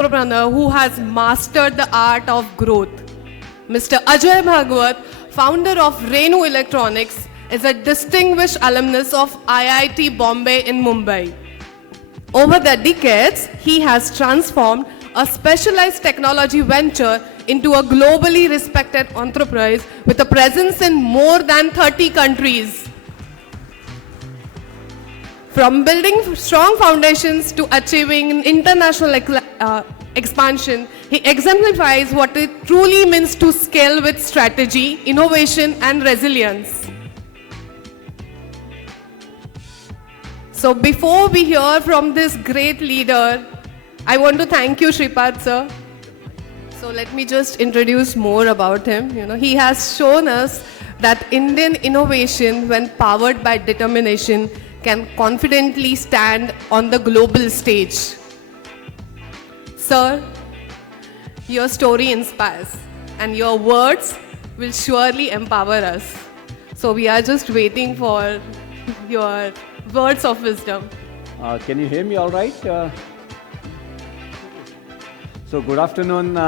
entrepreneur who has mastered the art of growth. Mr. Ajay Bhagwat, founder of Renu Electronics, is a distinguished alumnus of IIT Bombay in Mumbai. Over the decades, he has transformed a specialized technology venture into a globally respected enterprise with a presence in more than 30 countries. From building strong foundations to achieving international expansion, he exemplifies what it truly means to scale with strategy, innovation, and resilience. So before we hear from this great leader, I want to thank you, Shripad sir. So let me just introduce more about him. He has shown us that Indian innovation, when powered by determination, can confidently stand on the global stage. Sir, your story inspires, and your words will surely empower us. So we are just waiting for your words of wisdom. Can you hear me all right? So good afternoon,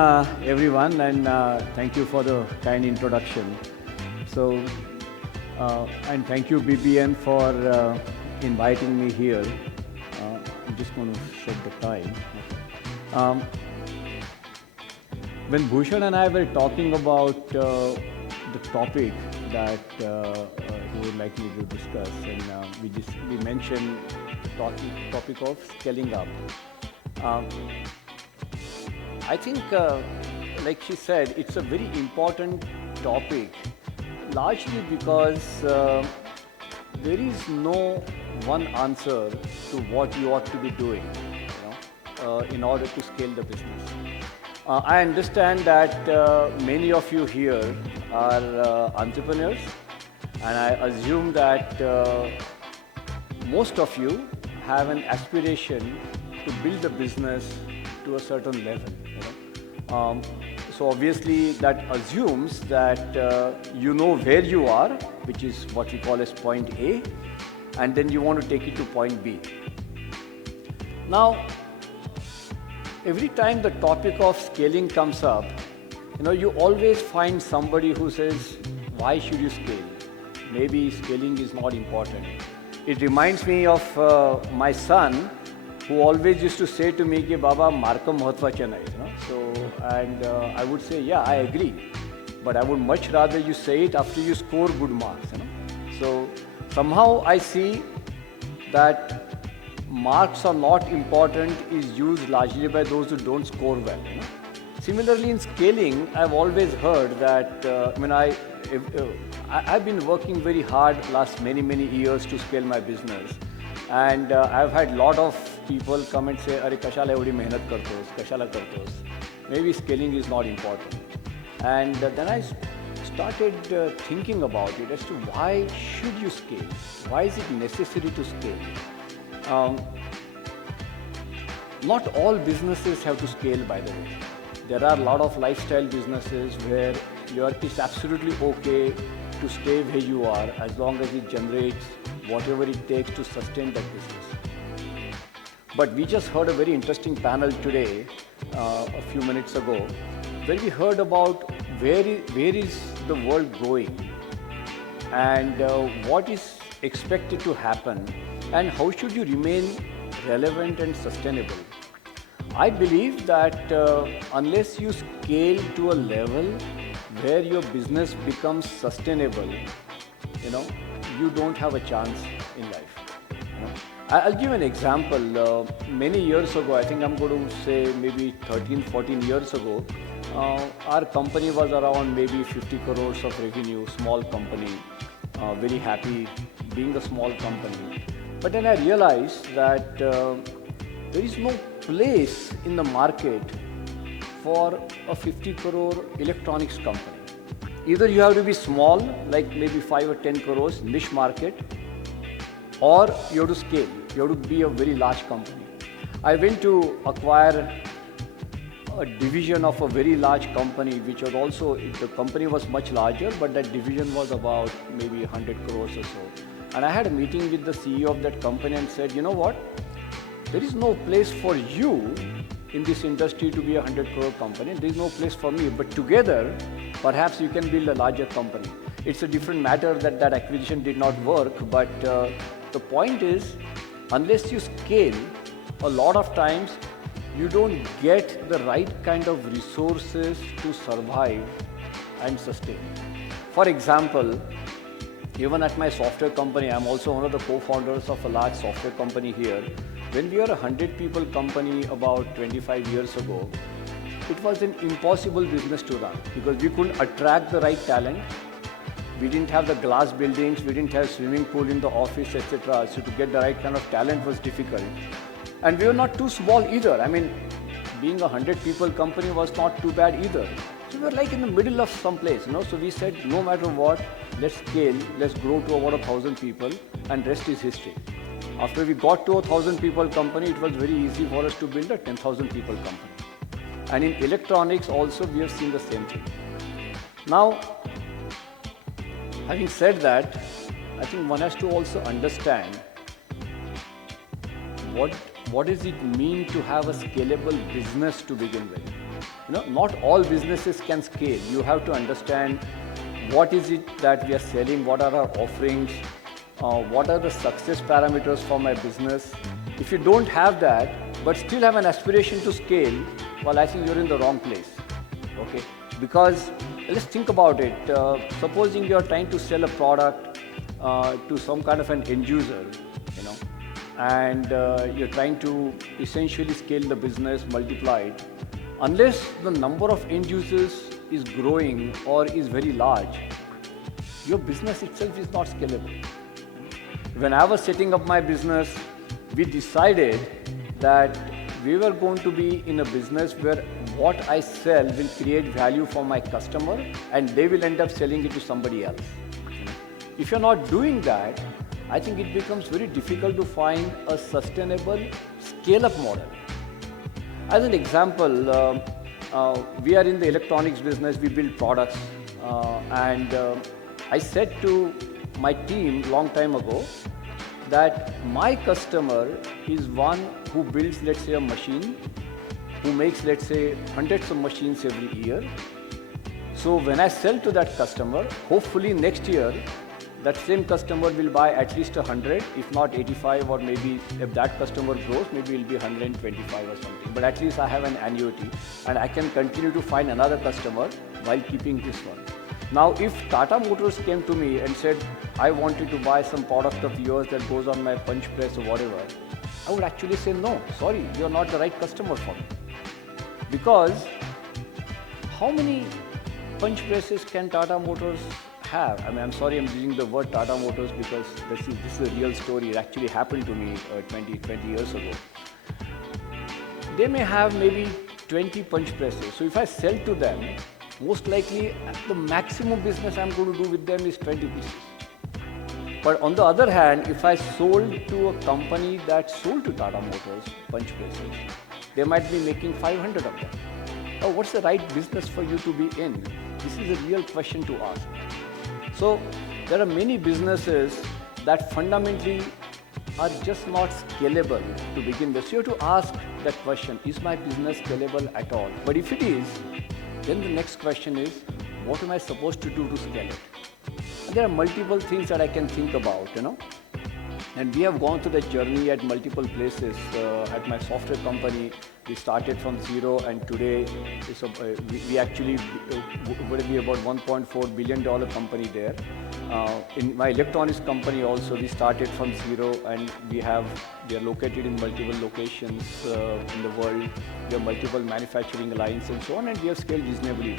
everyone, and thank you for the kind introduction. So, and thank you, BBN, for inviting me here. I'm just going to set the time. When Bhushan and I were talking about the topic that he would like me to discuss, and we mentioned topic of scaling up. I think, like she said, it's a very important topic, largely because there is no one answer to what you ought to be doing, in order to scale the business. I understand that many of you here are entrepreneurs, and I assume that most of you have an aspiration to build a business to a certain level. So obviously that assumes that you know where you are, which is what we call as point A, and then you want to take it to point B. Now, every time the topic of scaling comes up, you always find somebody who says, why should you scale? Maybe scaling is not important. It reminds me of my son, who always used to say to me, Baba, marka mahatvacha nahi. And I would say, yeah, I agree. But I would much rather you say it after you score good marks. So somehow I see that marks are not important is used largely by those who don't score well. Similarly, in scaling, I've always heard that, I've been working very hard last many years to scale my business. And I've had a lot of people come and say, Are kashala evdi mehnat kartos, kashala kartos. Maybe scaling is not important. And then I started thinking about it as to why should you scale? Why is it necessary to scale? Not all businesses have to scale, by the way. There are a lot of lifestyle businesses where it's absolutely okay to stay where you are as long as it generates whatever it takes to sustain that business. But we just heard a very interesting panel today, a few minutes ago, where we heard about where is the world going, and what is expected to happen, and how should you remain relevant and sustainable. I believe that unless you scale to a level where your business becomes sustainable, you don't have a chance in life. I'll give an example. Many years ago, I think I'm going to say maybe 13, 14 years ago, our company was around maybe 50 crores of revenue, small company, very happy being a small company. But then I realized that there is no place in the market for a 50 crore electronics company. Either you have to be small, like maybe 5 or 10 crores, niche market, or you have to scale. You have to be a very large company. I went to acquire a division of a very large company, which was also, the company was much larger, but that division was about maybe 100 crores or so. And I had a meeting with the CEO of that company and said, you know what? There is no place for you in this industry to be a 100 crore company. There is no place for me, but together, perhaps you can build a larger company. It's a different matter that that acquisition did not work, but the point is, unless you scale, a lot of times you don't get the right kind of resources to survive and sustain. For example, even at my software company, I'm also one of the co-founders of a large software company here. When we were a 100 people company about 25 years ago, it was an impossible business to run because we couldn't attract the right talent. We didn't have the glass buildings, we didn't have swimming pool in the office, etc. So to get the right kind of talent was difficult. And we were not too small either. I mean, being a 100 people company was not too bad either. So we were like in the middle of some place, you know. So we said, no matter what, let's scale, let's grow to about 1,000 people, and rest is history. After we got to a 1,000 people company, it was very easy for us to build a 10,000 people company. And in electronics also, we have seen the same thing. Now, having said that, I think one has to also understand what does it mean to have a scalable business to begin with. You know, not all businesses can scale. You have to understand what is it that we are selling, what are our offerings, what are the success parameters for my business. If you don't have that, but still have an aspiration to scale, well, I think you're in the wrong place, okay? Because let's think about it. Supposing you're trying to sell a product to some kind of an end user, you know, and you're trying to essentially scale the business, multiply it. Unless the number of end users is growing or is very large, your business itself is not scalable. When I was setting up my business, we decided that we were going to be in a business where what I sell will create value for my customer and they will end up selling it to somebody else. If you're not doing that, I think it becomes very difficult to find a sustainable scale-up model. As an example, we are in the electronics business, we build products, and I said to my team long time ago that my customer is one who builds, let's say, a machine, who makes, let's say, hundreds of machines every year. So when I sell to that customer, hopefully next year, that same customer will buy at least 100, if not 85, or maybe if that customer grows, maybe it will be 125 or something. But at least I have an annuity and I can continue to find another customer while keeping this one. Now, if Tata Motors came to me and said, I wanted to buy some product of yours that goes on my punch press or whatever, I would actually say, no, sorry, you're not the right customer for me. Because how many punch presses can Tata Motors have? I mean, I'm sorry I'm using the word Tata Motors because this is a real story. It actually happened to me 20 years ago. They may have maybe 20 punch presses. So if I sell to them, most likely the maximum business I'm going to do with them is 20 pieces. But on the other hand, if I sold to a company that sold to Tata Motors punch presses, they might be making 500 of them. Now, what's the right business for you to be in? This is a real question to ask. So there are many businesses that fundamentally are just not scalable to begin with. So you have to ask that question, is my business scalable at all? But if it is, then the next question is, what am I supposed to do to scale it? And there are multiple things that I can think about, you know. And we have gone through that journey at multiple places. At my software company, we started from zero, and today we actually would be about $1.4 billion company there. In my electronics company also, we started from zero, and we are located in multiple locations in the world. We have multiple manufacturing lines and so on, and we have scaled reasonably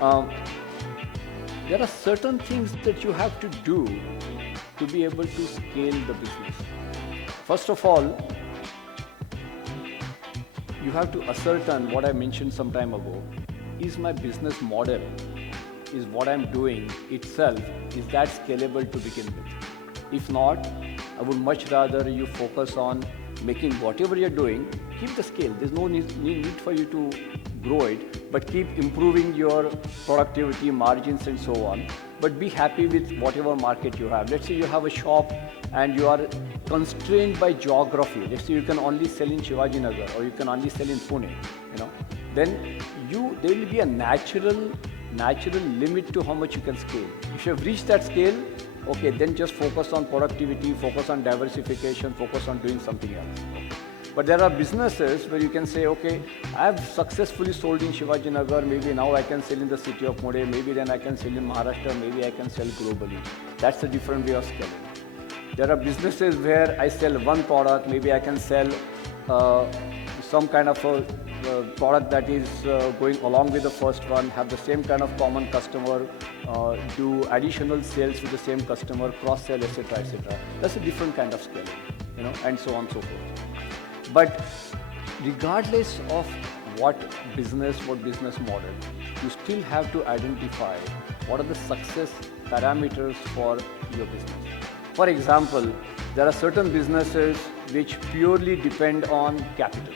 well. There are certain things that you have to do to be able to scale the business. First of all, you have to ascertain what I mentioned some time ago. Is my business model, is what I'm doing itself, is that scalable to begin with? If not, I would much rather you focus on making whatever you're doing, keep the scale. There's no need for you to grow it, but keep improving your productivity, margins and so on. But be happy with whatever market you have. Let's say you have a shop and you are constrained by geography, let's say you can only sell in Shivaji Nagar or you can only sell in Pune, then there will be a natural limit to how much you can scale. If you have reached that scale, okay, then just focus on productivity, focus on diversification, focus on doing something else. But there are businesses where you can say, okay, I have successfully sold in Shivaji Nagar, maybe now I can sell in the city of Pune, maybe then I can sell in Maharashtra, maybe I can sell globally. That's a different way of scaling. There are businesses where I sell one product, maybe I can sell some kind of a product that is going along with the first one, have the same kind of common customer, do additional sales with the same customer, cross-sell, etc., etc. That's a different kind of scaling, and so on and so forth. But regardless of what business model, you still have to identify what are the success parameters for your business. For example, there are certain businesses which purely depend on capital.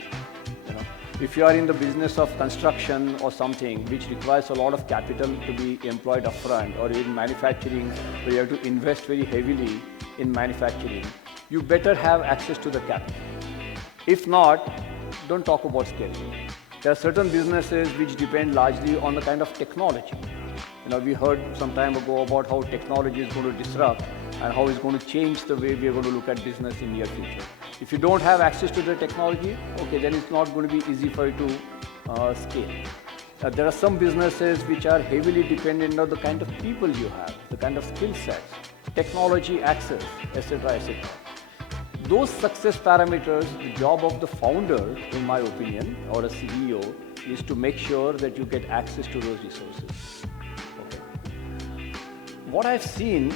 If you are in the business of construction or something which requires a lot of capital to be employed upfront, or in manufacturing where you have to invest very heavily in manufacturing, you better have access to the capital. If not, don't talk about scaling. There are certain businesses which depend largely on the kind of technology. We heard some time ago about how technology is going to disrupt and how it's going to change the way we are going to look at business in near future. If you don't have access to the technology, okay, then it's not going to be easy for you to scale. There are some businesses which are heavily dependent on the kind of people you have, the kind of skill sets, technology access, etc., etc. Those success parameters, the job of the founder, in my opinion, or a CEO, is to make sure that you get access to those resources. Okay. What I've seen,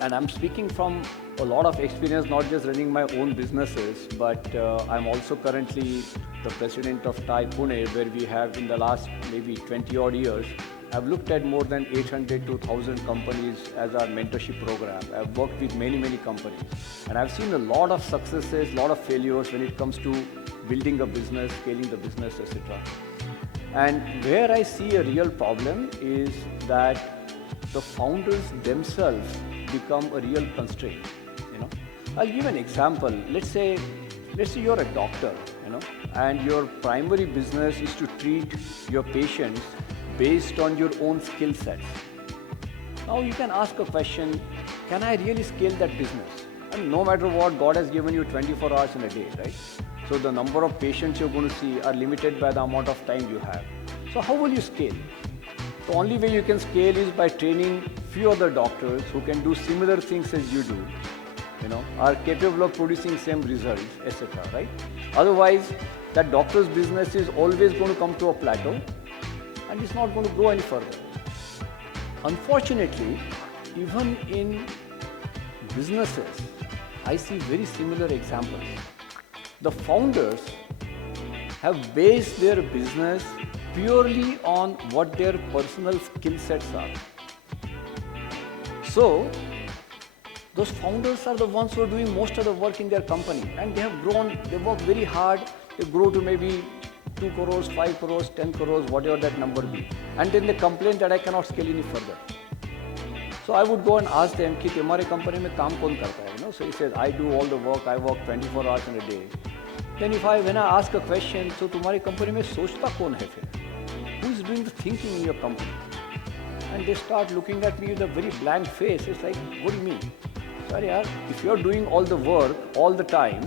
and I'm speaking from a lot of experience, not just running my own businesses, but I'm also currently the president of TAI Pune, where we have in the last maybe 20 odd years, I've looked at more than 800 to 1,000 companies as our mentorship program. I've worked with many companies, and I've seen a lot of successes, a lot of failures when it comes to building a business, scaling the business, etc. And where I see a real problem is that the founders themselves become a real constraint. I'll give an example. Let's say you're a doctor, and your primary business is to treat your patients based on your own skill sets. Now you can ask a question, can I really scale that business? And no matter what, God has given you 24 hours in a day, right? So the number of patients you're going to see are limited by the amount of time you have. So how will you scale? The only way you can scale is by training few other doctors who can do similar things as you do, are capable of producing same results, etc., right? Otherwise, that doctor's business is always going to come to a plateau and it's not going to go any further. Unfortunately, even in businesses, I see very similar examples. The founders have based their business purely on what their personal skill sets are. So, those founders are the ones who are doing most of the work in their company, and they have grown, they work very hard, they grow to maybe 2 crores, 5 crores, 10 crores, whatever that number be. And then they complain that I cannot scale any further. So I would go and ask them, कि तुम्हारे company में काम कौन करता है? So he says, I do all the work, I work 24 hours in a day. Then when I ask a question, so तुम्हारी company में सोचता कौन है फिर? Who is doing the thinking in your company? And they start looking at me with a very blank face. It's like, what do you mean? Sorry, yaar, if you're doing all the work all the time,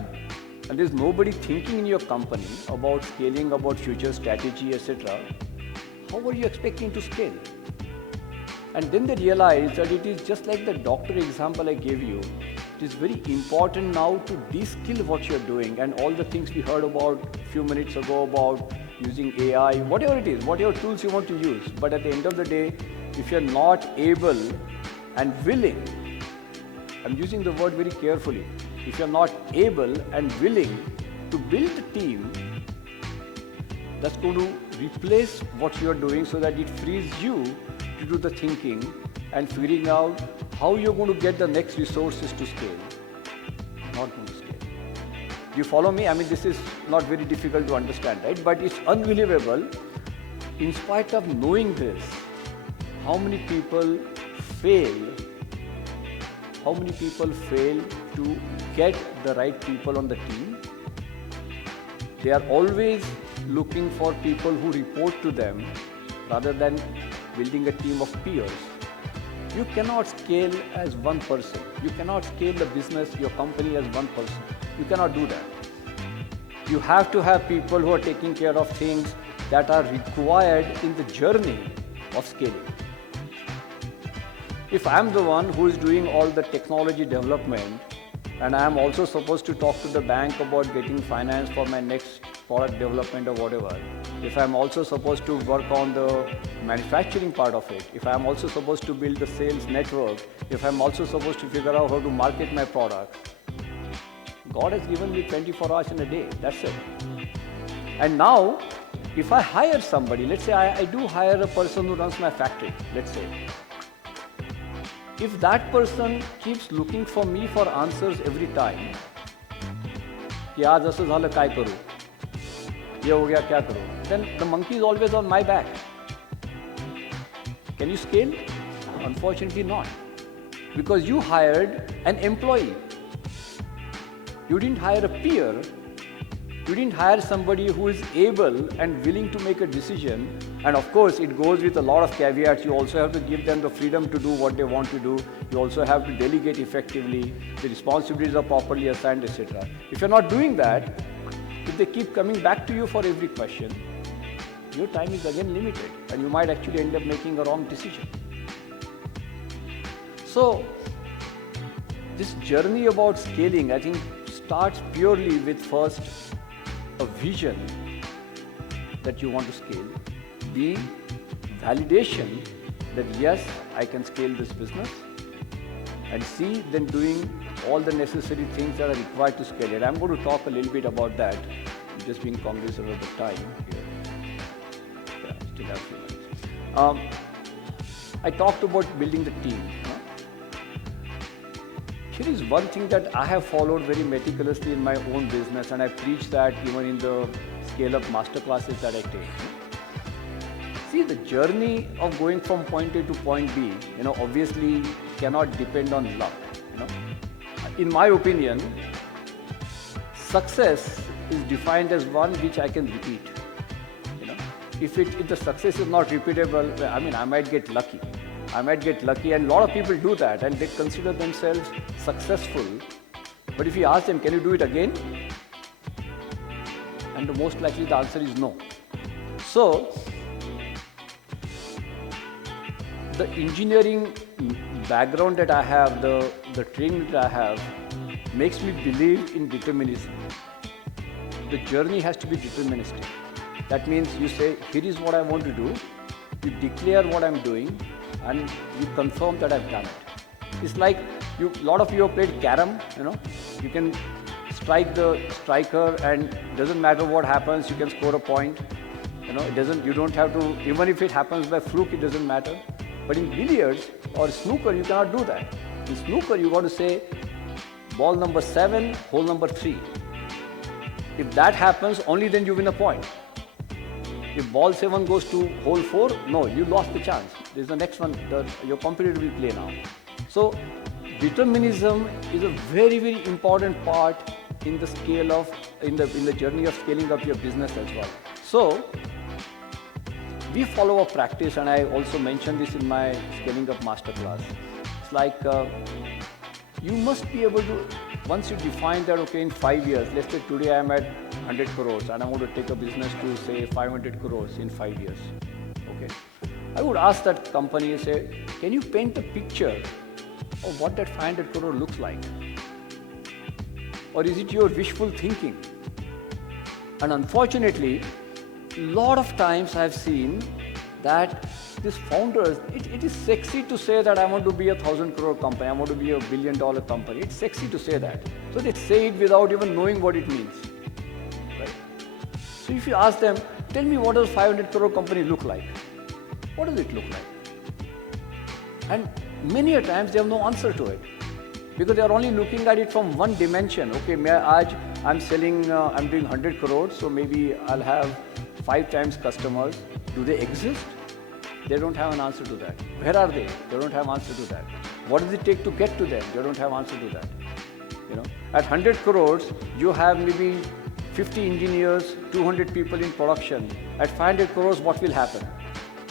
and there's nobody thinking in your company about scaling, about future strategy, etc., how are you expecting to scale? And then they realize that it is just like the doctor example I gave you. It is very important now to de-skill what you're doing, and all the things we heard about a few minutes ago about using AI, whatever it is, whatever tools you want to use. But at the end of the day, if you're not able and willing, I'm using the word very carefully, if you're not able and willing to build a team that's going to replace what you're doing so that it frees you to do the thinking and figuring out how you're going to get the next resources to scale, not going to scale. Do you follow me? I mean, this is not very difficult to understand, right? But it's unbelievable, in spite of knowing this, how many people fail how many people fail to get the right people on the team. They are always looking for people who report to them rather than building a team of peers. You cannot scale as one person. You cannot scale the business, your company as one person. You cannot do that. You have to have people who are taking care of things that are required in the journey of scaling. If I'm the one who is doing all the technology development and I'm also supposed to talk to the bank about getting finance for my next product development or whatever, if I'm also supposed to work on the manufacturing part of it, if I'm also supposed to build the sales network, if I'm also supposed to figure out how to market my product, God has given me 24 hours in a day, that's it. And now, if I hire somebody, let's say I do hire a person who runs my factory, let's say. If that person keeps looking for me for answers every time, कि आज असं झालं काय करू, ये हो गया क्या करूँ, then the monkey is always on my back. Can you scale? Unfortunately not. Because you hired an employee. You didn't hire a peer. You didn't hire somebody who is able and willing to make a decision. And of course, it goes with a lot of caveats. You also have to give them the freedom to do what they want to do. You also have to delegate effectively. The responsibilities are properly assigned, etc. If you're not doing that, if they keep coming back to you for every question, your time is again limited and you might actually end up making a wrong decision. So, this journey about scaling, I think, starts purely with first a vision that you want to scale, B, validation that yes, I can scale this business, and C, then doing all the necessary things that are required to scale it. I'm going to talk a little bit about that, just being cognizant of the time here. Yeah, I still have a few minutes. I talked about building the team. Here is one thing that I have followed very meticulously in my own business, and I preach that even in the scale-up masterclasses that I take. See, the journey of going from point A to point B, obviously cannot depend on luck. In my opinion, success is defined as one which I can repeat. If the success is not repeatable, I might get lucky. And a lot of people do that and they consider themselves successful. But if you ask them, can you do it again? And the most likely the answer is no. So, the engineering background that I have, the training that I have, makes me believe in determinism. The journey has to be deterministic. That means you say, here is what I want to do, you declare what I'm doing, and you confirm that I've done it. It's like a lot of you have played carom, you can strike the striker and it doesn't matter what happens, you can score a point. You don't have to, even if it happens by fluke, it doesn't matter. But in billiards or snooker, you cannot do that. In snooker, you got to say, ball number 7, hole number 3. If that happens, only then you win a point. If ball 7 goes to hole 4, no, you lost the chance. There's the next one, your competitor will play now. So, determinism is a very, very important part in the in the journey of scaling up your business as well. So, we follow a practice, and I also mentioned this in my scaling up masterclass. It's like you must be able to, once you define that, okay, in 5 years, let's say today I'm at 100 crores and I want to take a business to say 500 crores in 5 years. Okay, I would ask that company, say, can you paint a picture of what that 500 crore looks like? Or is it your wishful thinking? And unfortunately, a lot of times I've seen that these founders, it is sexy to say that I want to be a 1,000 crore company, I want to be a $1 billion company. It's sexy to say that. So they say it without even knowing what it means. Right? So if you ask them, tell me what does 500 crore company look like? What does it look like? And many a times they have no answer to it. Because they are only looking at it from one dimension. Okay, I'm selling, I'm doing 100 crores, so maybe I'll have 5 times customers. Do they exist? They don't have an answer to that. Where are they? They don't have an answer to that. What does it take to get to them? You don't have answer to that. You know, at 100 crores, you have maybe 50 engineers, 200 people in production. At 500 crores, what will happen?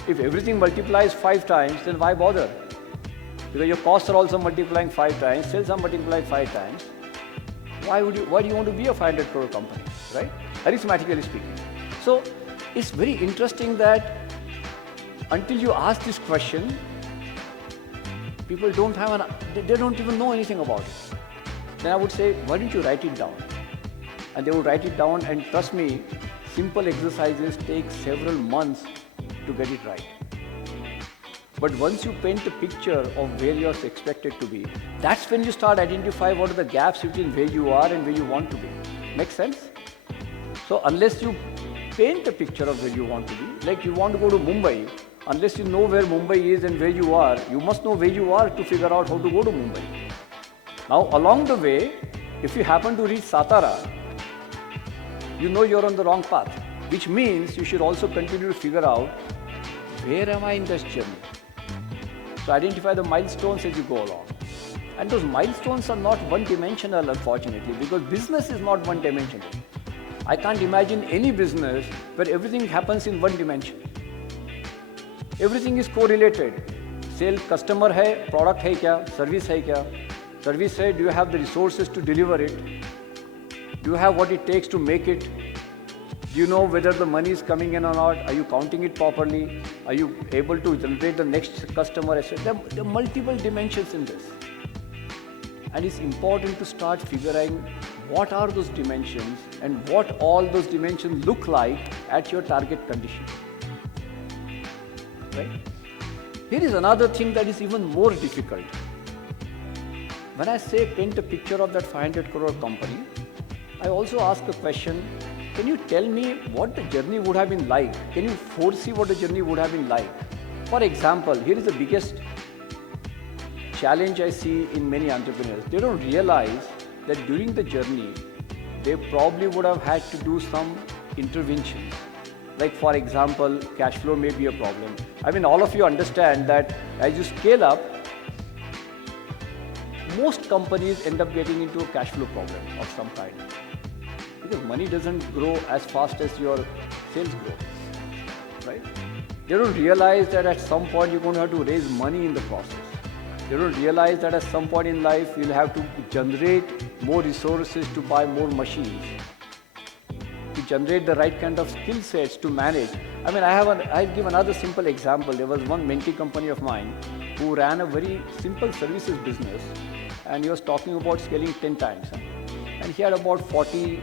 If everything multiplies 5 times, then why bother? Because your costs are also multiplying 5 times, sales are multiplying 5 times. Why do you want to be a 500 crore company, right? Arithmetically speaking. So it's very interesting that until you ask this question, people don't have they don't even know anything about it. Then I would say, why don't you write it down? And they would write it down, and trust me, simple exercises take several months to get it right. But once you paint a picture of where you're expected to be, that's when you start identifying what are the gaps between where you are and where you want to be. Make sense? So unless you paint a picture of where you want to be, like you want to go to Mumbai, unless you know where Mumbai is and where you are, you must know where you are to figure out how to go to Mumbai. Now along the way, if you happen to reach Satara, you know you're on the wrong path, which means you should also continue to figure out, where am I in this journey? So identify the milestones as you go along. And those milestones are not one-dimensional, unfortunately, because business is not one-dimensional. I can't imagine any business where everything happens in one dimension. Everything is correlated. Sale customer hai, product hai kya, service hai kya? Service hai, do you have the resources to deliver it? Do you have what it takes to make it? Do you know whether the money is coming in or not? Are you counting it properly? Are you able to generate the next customer? There are multiple dimensions in this. And it's important to start figuring what are those dimensions and what all those dimensions look like at your target condition. Right? Here is another thing that is even more difficult. When I say paint a picture of that 500 crore company, I also ask a question, can you tell me what the journey would have been like? Can you foresee what the journey would have been like? For example, here is the biggest challenge I see in many entrepreneurs. They don't realize that during the journey, they probably would have had to do some interventions. Like for example, cash flow may be a problem. I mean, all of you understand that as you scale up, most companies end up getting into a cash flow problem of some kind. Because money doesn't grow as fast as your sales grow, right? They don't realize that at some point you're going to have to raise money in the process. They don't realize that at some point in life you'll have to generate more resources to buy more machines, to generate the right kind of skill sets to manage. I mean, I'll give another simple example. There was one mentee company of mine who ran a very simple services business, and he was talking about scaling 10 times. And he had about 40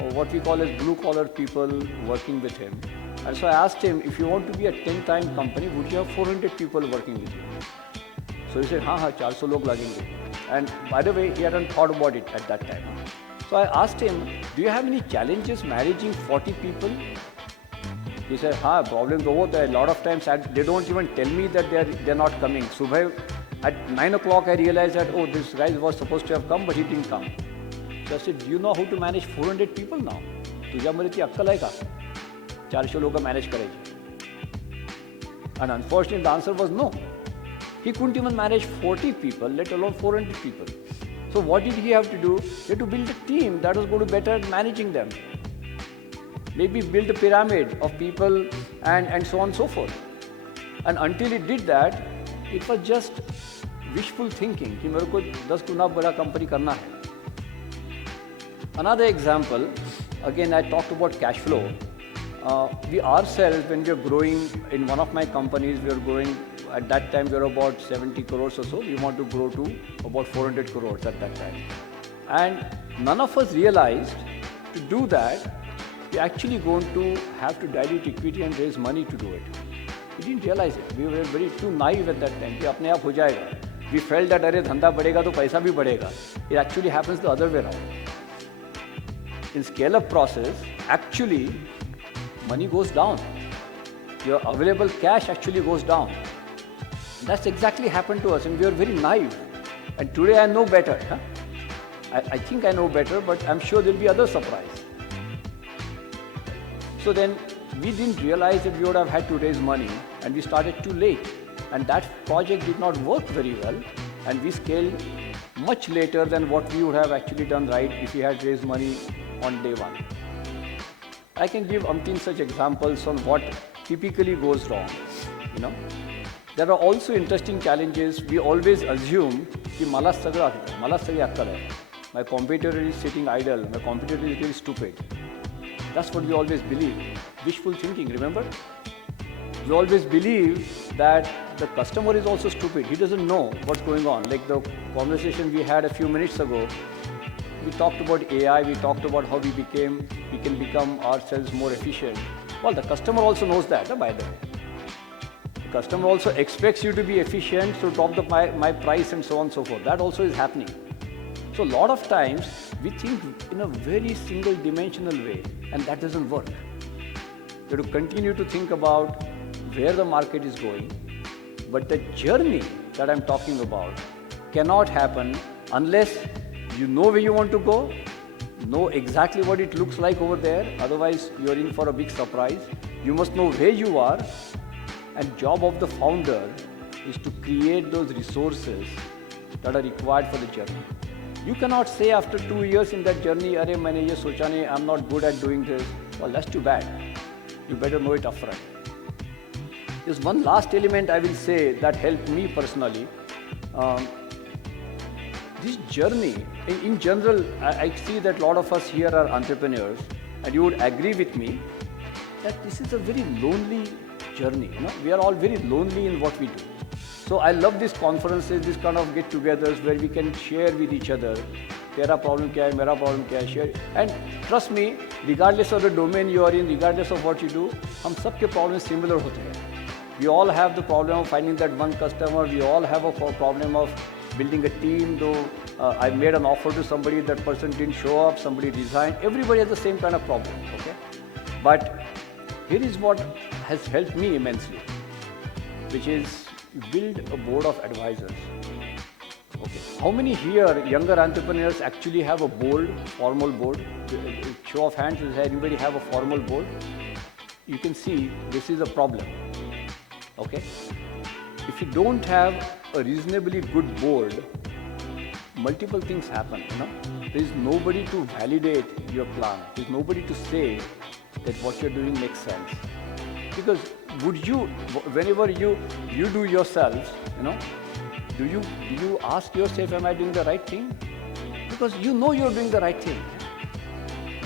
or what we call as blue-collar people working with him. And so I asked him, if you want to be a 10-time company, would you have 400 people working with you? So he said, हाँ 400 लोग लगेंगे. And by the way, he hadn't thought about it at that time. So I asked him, do you have any challenges managing 40 people? He said, हाँ, problem तो होता है. A lot of times they don't even tell me that they're not coming. Subah at 9 o'clock I realized that, oh, this guy was supposed to have come, but he didn't come. So I said, do you know how to manage 400 people now? तुझ्यामध्ये ती अक्कल आहे का? 400 लोक manage करायची. And unfortunately the answer was no. He couldn't even manage 40 people, let alone 400 people. So what did he have to do? He had to build a team that was going to be better at managing them. Maybe build a pyramid of people and so on and so forth. And until he did that, it was just wishful thinking कि मेरे को 10 गुना बड़ा company करना है. Another example, again I talked about cash flow. We ourselves, when we are growing in one of my companies, we are growing, at that time we were about 70 crores or so. We want to grow to about 400 crores at that time. And none of us realized to do that, we're actually going to have to dilute equity and raise money to do it. We didn't realize it. We were very too naive at that time. कि अपने आप हो जाएगा. We felt that अरे धंधा बढ़ेगा तो पैसा भी बढ़ेगा. It actually happens the other way around. In scale-up process, actually, money goes down. Your available cash actually goes down. That's exactly happened to us, and we are very naive. And today I know better. Huh? I think I know better, but I'm sure there'll be other surprise. So then, we didn't realize that we would have had to raise money, and we started too late. And that project did not work very well. and we scaled much later than what we would have actually done right if we had raised money on day one. I can give umpteen such examples on what typically goes wrong. You know, there are also interesting challenges. We always assume that मला सगळी अक्कल आहे. My competitor is sitting idle. My competitor is very stupid. That's what we always believe. Wishful thinking, remember? We always believe that the customer is also stupid. He doesn't know what's going on. Like the conversation we had a few minutes ago, we talked about AI, we talked about how we can become ourselves more efficient. Well, the customer also knows that, by the way. The customer also expects you to be efficient, so drop my price and so on and so forth. That also is happening. So a lot of times, we think in a very single dimensional way, and that doesn't work. You have to continue to think about where the market is going, but the journey that I'm talking about cannot happen unless you know where you want to go, know exactly what it looks like over there, otherwise you're in for a big surprise. You must know where you are, and job of the founder is to create those resources that are required for the journey. You cannot say after 2 years in that journey, "Arey, maine ye socha nahi, I'm not good at doing this." Well, that's too bad. You better know it upfront. There's one last element I will say that helped me personally. This journey, in general, I see that a lot of us here are entrepreneurs, and you would agree with me that this is a very lonely journey. You know, we are all very lonely in what we do. So I love these conferences, these kind of get-togethers where we can share with each other. Tera problem kya hai, mera problem kya hai, share. And trust me, regardless of the domain you are in, regardless of what you do, hum sabke problems similar hote hain. We all have the problem of finding that one customer. We all have a problem of building a team. Though I made an offer to somebody, that person didn't show up, somebody resigned. Everybody has the same kind of problem, okay? But here is what has helped me immensely, which is build a board of advisors. Okay. How many here, younger entrepreneurs, actually have a board, formal board? Show of hands, does anybody have a formal board? You can see this is a problem. Okay. If you don't have a reasonably good board, multiple things happen. You know, there is nobody to validate your plan. There is nobody to say that what you're doing makes sense. Because would you, whenever you do yourself, you know, do you ask yourself, am I doing the right thing? Because you know you're doing the right thing.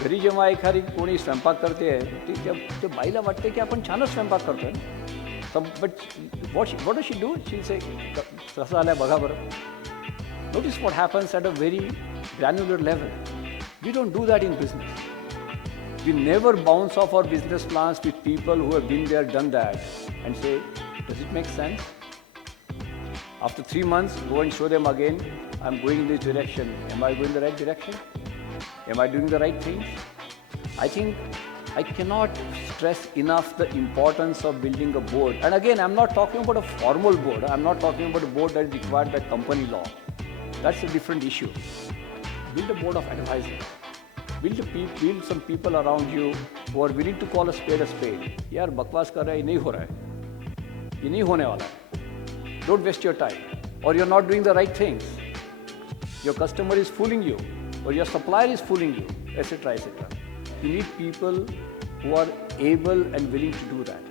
घरी जेव्हा एखादी कोणी स्वयंपाक करते ती जब बाईला वाटते की आपण छानच स्वयंपाक करतोय, but what does she do? She'll say, कसं आलंय बघा बरं. Notice what happens at a very granular level. We don't do that in business. We never bounce off our business plans with people who have been there, done that, and say, does it make sense? After 3 months, go and show them again, I'm going in this direction. Am I going in the right direction? Am I doing the right things? I think I cannot stress enough the importance of building a board. And again, I'm not talking about a formal board. I'm not talking about a board that is required by company law. That's a different issue. Build a board of advisors. Build some people around you who are willing to call a spade a spade. यार बकवास कर रहा है, ये नहीं हो रहा है, ये नहीं होने वाला है. Don't waste your time. Or you're not doing the right things. Your customer is fooling you, or your supplier is fooling you, etc., etc. You need people who are able and willing to do that.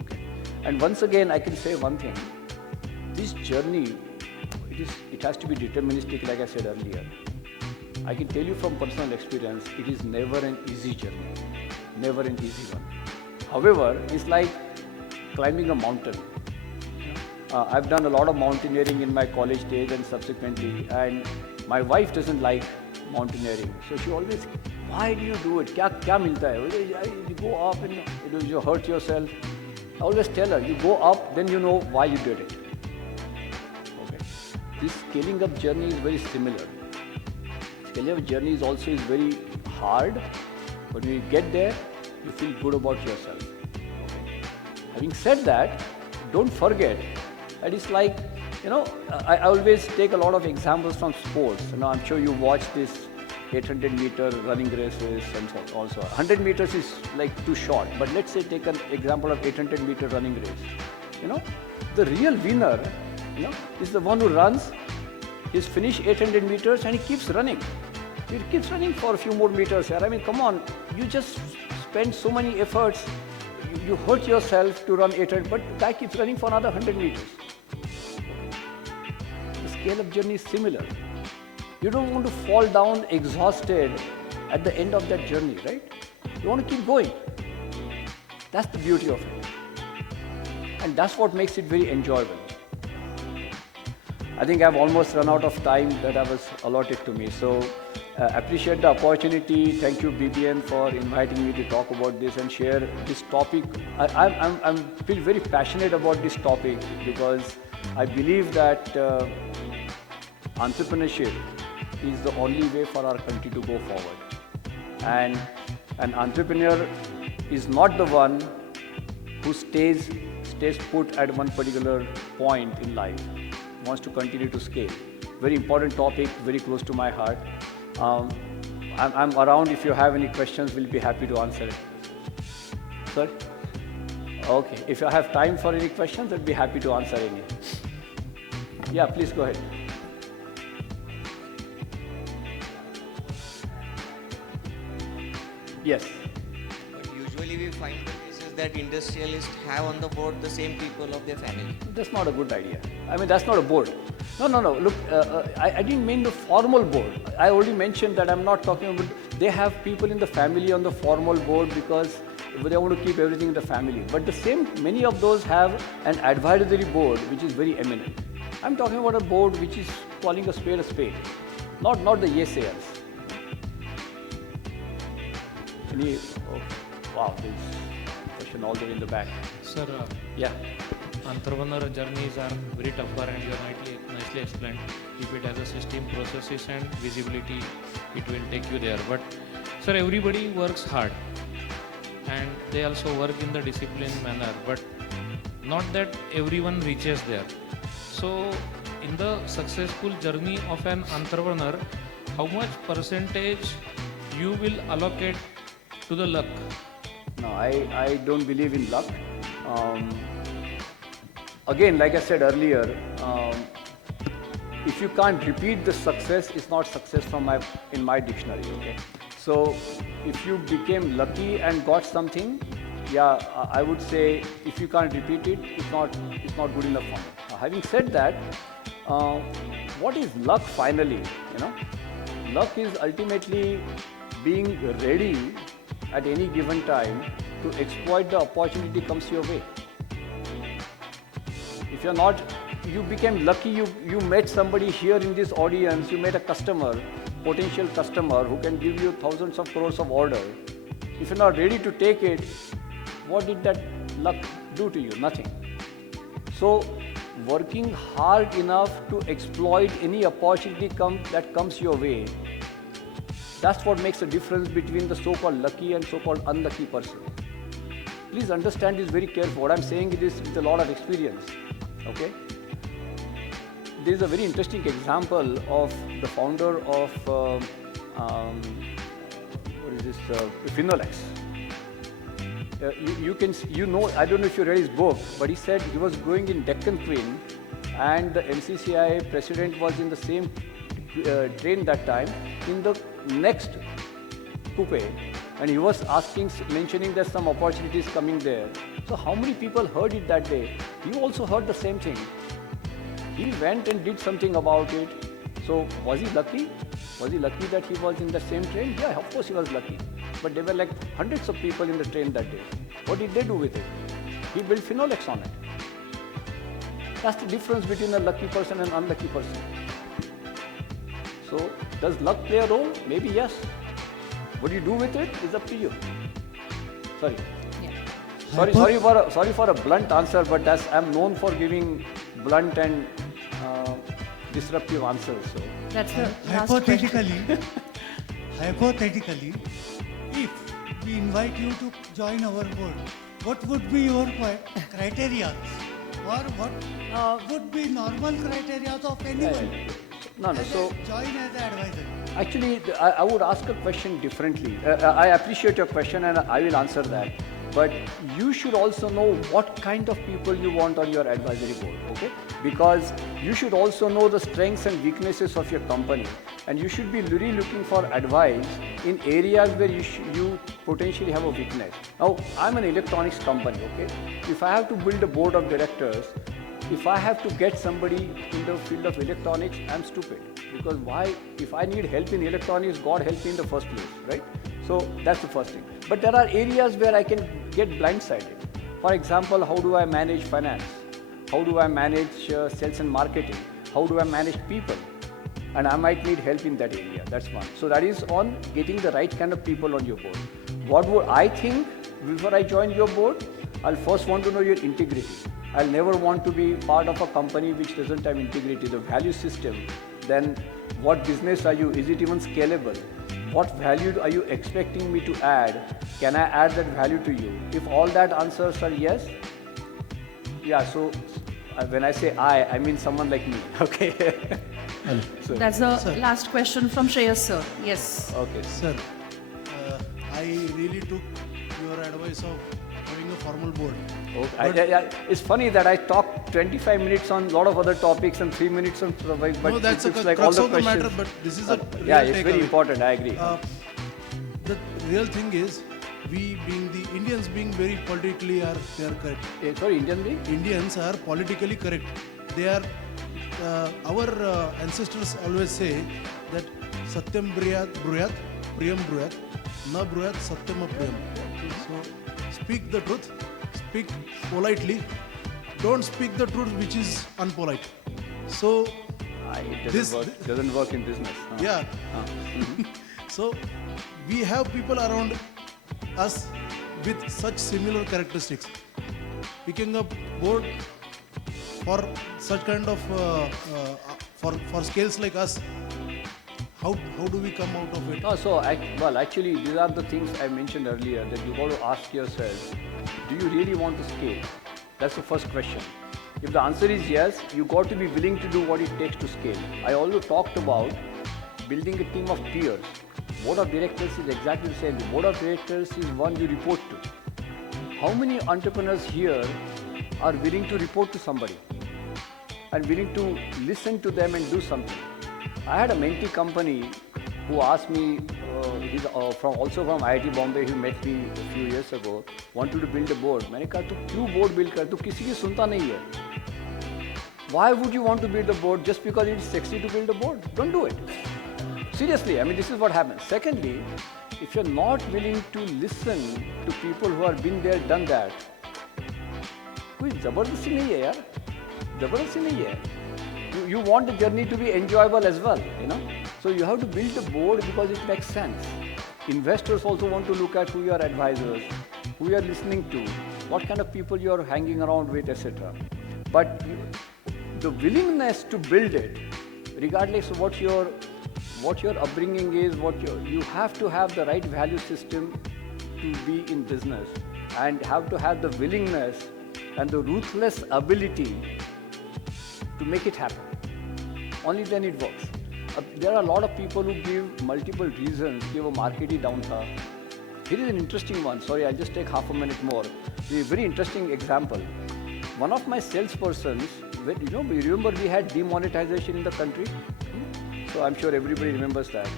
Okay. And once again, I can say one thing. This journey, it has to be deterministic, like I said earlier. I can tell you from personal experience, it is never an easy journey, never an easy one. However, it's like climbing a mountain. I've done a lot of mountaineering in my college days and subsequently, and my wife doesn't like mountaineering. So she always, why do you do it? Kya milta hai? You go up and you hurt yourself. I always tell her, you go up, then you know why you did it. Okay. This scaling up journey is very similar. Scaling up journey is also very hard, but when you get there, you feel good about yourself. Okay. Having said that, don't forget that it's like, I always take a lot of examples from sports. I'm sure you watch this 800-meter running races and so also. 100 meters is like too short, but let's say take an example of 800-meter running race. The real winner He's the one who runs. He's finished 800 meters and he keeps running. He keeps running for a few more meters here. I mean, come on, you just spend so many efforts. You hurt yourself to run 800, but the guy keeps running for another 100 meters. The scale-up journey is similar. You don't want to fall down exhausted at the end of that journey, right? You want to keep going. That's the beauty of it. And that's what makes it very enjoyable. I think I've almost run out of time that I was allotted to me. So appreciate the opportunity. Thank you, BBN, for inviting me to talk about this and share this topic. I feel very passionate about this topic because I believe that entrepreneurship is the only way for our country to go forward. And an entrepreneur is not the one who stays put at one particular point in life, wants to continue to scale. Very important topic, very close to my heart. I'm around. If you have any questions, we'll be happy to answer it. Sir? Okay. If you have time for any questions, I'll be happy to answer any. Yeah, please go ahead. Yes. But usually we find the cases that industrialists have on the board the same people of their family. That's not a good idea. I mean, that's not a board. No. Look, I didn't mean the formal board. I already mentioned that I'm not talking about, they have people in the family on the formal board because they want to keep everything in the family. But the same, many of those have an advisory board which is very eminent. I'm talking about a board which is calling a spade, not the naysayers. Wow, there's a question all the way in the back. Sir, Yeah. entrepreneur journeys are very tougher and you have nicely explained. If it has a system, processes and visibility, it will take you there. But sir, everybody works hard and they also work in the disciplined manner, but not that everyone reaches there. So in the successful journey of an entrepreneur, how much percentage you will allocate to the luck? No, I don't believe in luck. Again, like I said earlier, if you can't repeat the success, it's not success in my dictionary, okay? So if you became lucky and got something, yeah, I would say if you can't repeat it, it's not good enough for me. Having said that, what is luck finally? Luck is ultimately being ready at any given time to exploit the opportunity comes your way. If you're not, you became lucky, you met somebody here in this audience, you met a customer, potential customer who can give you thousands of crores of order. If you're not ready to take it, what did that luck do to you? Nothing. So working hard enough to exploit any opportunity that comes your way, that's what makes the difference between the so-called lucky and so-called unlucky person. Please understand this very carefully. What I'm saying is with a lot of experience. Okay? There is a very interesting example of the founder of Finolex. I don't know if you read his book, but he said he was going in Deccan Queen and the NCCI president was in the same train that time in the next coupe, and he was mentioning there's some opportunities coming there. So how many people heard it that day? You also heard the same thing. He went and did something about it. So was he lucky? Was he lucky that he was in the same train? Yeah, of course he was lucky. But there were like hundreds of people in the train that day. What did they do with it? He built Finolex on it. That's the difference between a lucky person and an unlucky person. So does luck play a role? Maybe yes. What you do with it is up to you. Sorry. Yeah. Sorry for a blunt answer, but I'm known for giving blunt and disruptive answers. So That's the hypothetically, if we invite you to join our board, what would be your criteria? Or what would be normal criteria of anyone? Join as an advisor. Actually, I would ask a question differently. I appreciate your question and I will answer that. but you should also know what kind of people you want on your advisory board, okay? Because you should also know the strengths and weaknesses of your company, and you should be really looking for advice in areas where you potentially have a weakness. Now, I'm an electronics company, okay? If I have to build a board of directors, if I have to get somebody in the field of electronics, I'm stupid. Because why? If I need help in electronics, God help me in the first place, right? So that's the first thing. But there are areas where I can get blindsided. For example, how do I manage finance? How do I manage sales and marketing? How do I manage people? And I might need help in that area. That's one. So that is on getting the right kind of people on your board. What would I think before I join your board? I'll first want to know your integrity. I'll never want to be part of a company which doesn't have integrity, the value system. Then what business are you? Is it even scalable? What value are you expecting me to add? Can I add that value to you? If all that answers are yes, yeah, so when I say I mean someone like me, okay? So, That's the Sir. last question from Shreyas sir. Yes. okay. Sir, I really took your advice of having a formal board. Okay. It's funny that I talked 25 minutes on a lot of other topics and 3 minutes on survival, but No, that's it's a like all crux the of the questions. matter, but this is a yeah, real it's very takeaway. important. I agree. The real thing is, we being the Indians being very politically they are correct. Sorry, Indian being? Indians are politically correct. They are, our ancestors always say that Satyam Bruyat, Priyam Bruyat, Na Bruyat, Satyam Apriyam. So speak the truth, speak politely, don't speak the truth which is unpolite. So It this- doesn't work in business. yeah. So we have people around us with such similar characteristics. Picking up board for such kind of for scales like us, how do we come out of it? No, so actually, these are the things I mentioned earlier that you got to ask yourself: do you really want to scale? That's the first question. If the answer is yes, you got to be willing to do what it takes to scale. I also talked about building a team of peers. Board of directors is exactly the same. The board of directors is one you report to. How many entrepreneurs here are willing to report to somebody and willing to listen to them and do something? I had a mentee company who asked me, he's also from IIT Bombay, he met me a few years ago, wanted to build a board. मैंने कहा तू क्यों board build कर? तू किसी की सुनता नहीं है. Why would you want to build a board just because it's sexy to build a board? Don't do it. Seriously, I mean, this is what happens. Secondly, if you're not willing to listen to people who have been there, done that, कोई ज़बरदस्ती नहीं है यार, ज़बरदस्ती नहीं है. You want the journey to be enjoyable as well, you know. So you have to build a board because it makes sense. Investors also want to look at who your advisors, who you are listening to, what kind of people you are hanging around with, etc. But the willingness to build it, regardless of what your upbringing is, you have to have the right value system to be in business, and have to have the willingness and the ruthless ability to make it happen. Only then it works. There are a lot of people who give multiple reasons कि वो market ही down था. Here is an interesting one. Sorry, I'll just take half a minute more. A very interesting example. One of my salespersons, you remember we had demonetization in the country? So I'm sure everybody remembers that.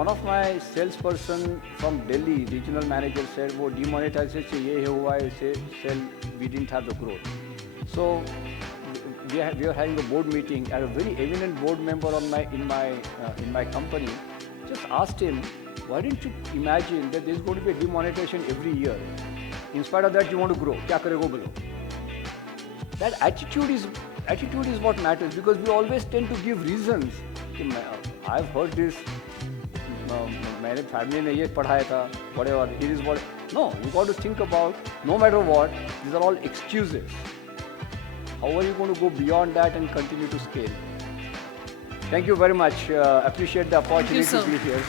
One of my salesperson from Delhi, regional manager, said, "वो demonetization से ये हुआ है, sell we didn't have the growth." So we are having a board meeting, and a very eminent board member in my company just asked him, "Why didn't you imagine that there's going to be a demonetization every year? In spite of that, you want to grow. क्या करेगो बोलो?" That attitude is what matters, because we always tend to give reasons. I've heard this. मेरे family ने ये पढ़ाया था. Whatever. It is what. No, you got to think about. No matter what, these are all excuses. How are you going to go beyond that and continue to scale? Thank you very much. Appreciate the opportunity sir. to be here.